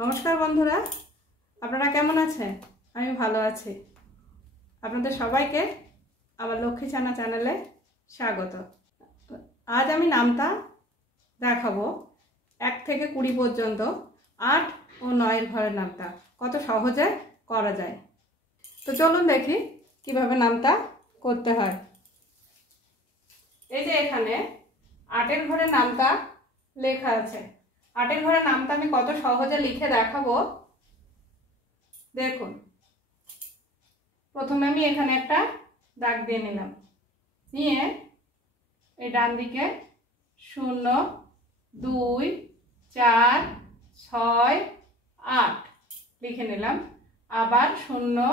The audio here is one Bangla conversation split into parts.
নমস্কার বন্ধুরা, আপনারা কেমন আছেন? আমি ভালো আছি। আপনাদের সবাইকে আমার লক্ষ্মী ছানা চ্যানেলে স্বাগত। আজ আমি নামতা দেখাবো 1 থেকে 20 পর্যন্ত 8 ও 9 ঘরের নামতা কত সহজে করা যায়। তো চলুন দেখি কিভাবে নামতা করতে হয়। এই যে এখানে 8 ঘরের নামতা লেখা আছে। 8 ঘরের নামতা আমি কত সহজে লিখে দেখাবো দেখুন। প্রথমে আমি এখানে একটা দাগ দিয়ে নিলাম, নিয়ে এই ডান দিকে 0 2 4 6 8 লিখে নিলাম। আবার 0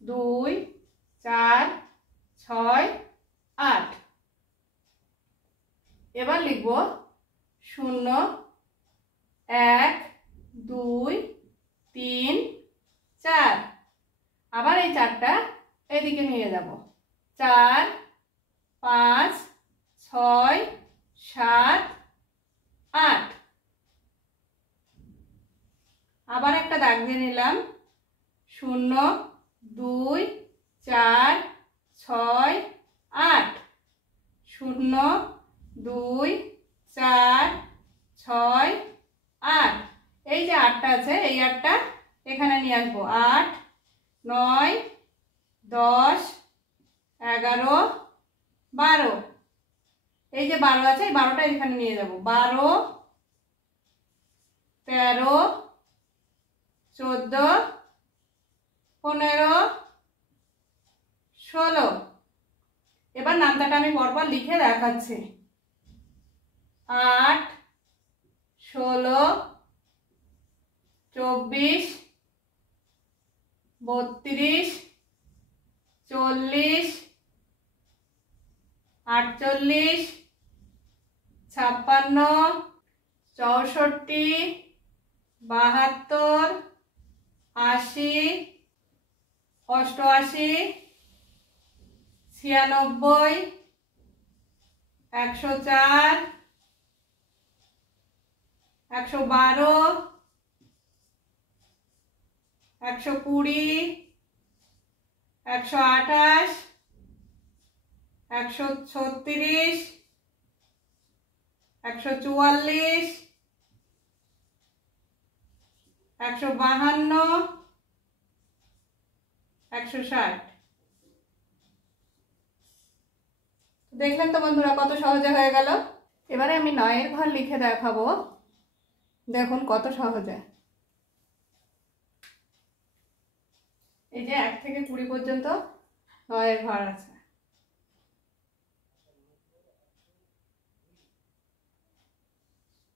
2 4 6 8। এবার লিখব 0 1 2 3 4। আবার এই 4টা এদিকে নিয়ে যাব। 4 5 6 7 8। আবার একটা দাগ দিয়ে নিলাম। 0 2 4 6 8। 0 2 4 6 8। এই যে 8টা আছে, এই 8টা এখানে নিয়ে আসবো। 8 9 10 11 12। এই যে 12 আছে, এই 12টা এখানে নিয়ে যাব। 12 13 14 15 16। এবার নামতাটা আমি পরপর লিখে দেখাচ্ছি। 8 16 24 32 40 48 56 64 72 80 88 96 104 112 120 128 136 144 152 160। দেখলেন তো বন্ধুরা কত সহজে হয়ে গেল। এবারে আমি 9 ঘর লিখে দেখাবো, দেখুন কত সহজে। এই যে 1 থেকে 20 পর্যন্ত 9 ঘর আছে।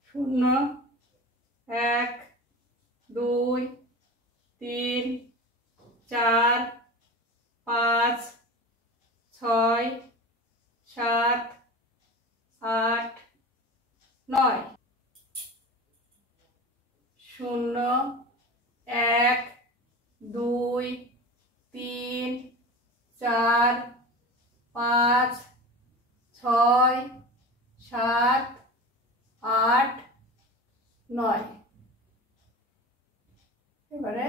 শূন্য 1 2 3 4 5 6 7 8 9। 0 1 2 3 4 5 6 7 8 9। এবারে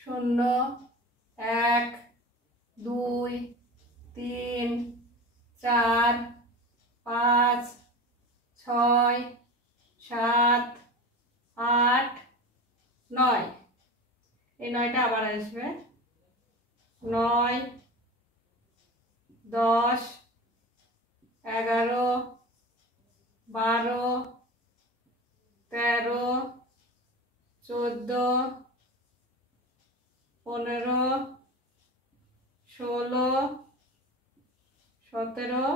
0 1 2 3 4 5 6 7 8 9। এই 9টা আবার আসবে। 9 10 11 12 13 14 15 16 17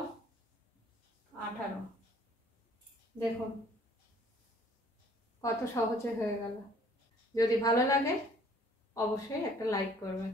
18। দেখুন কত সহজে হয়ে গেল। যদি ভালো লাগে অবশ্যই একটা লাইক করবেন।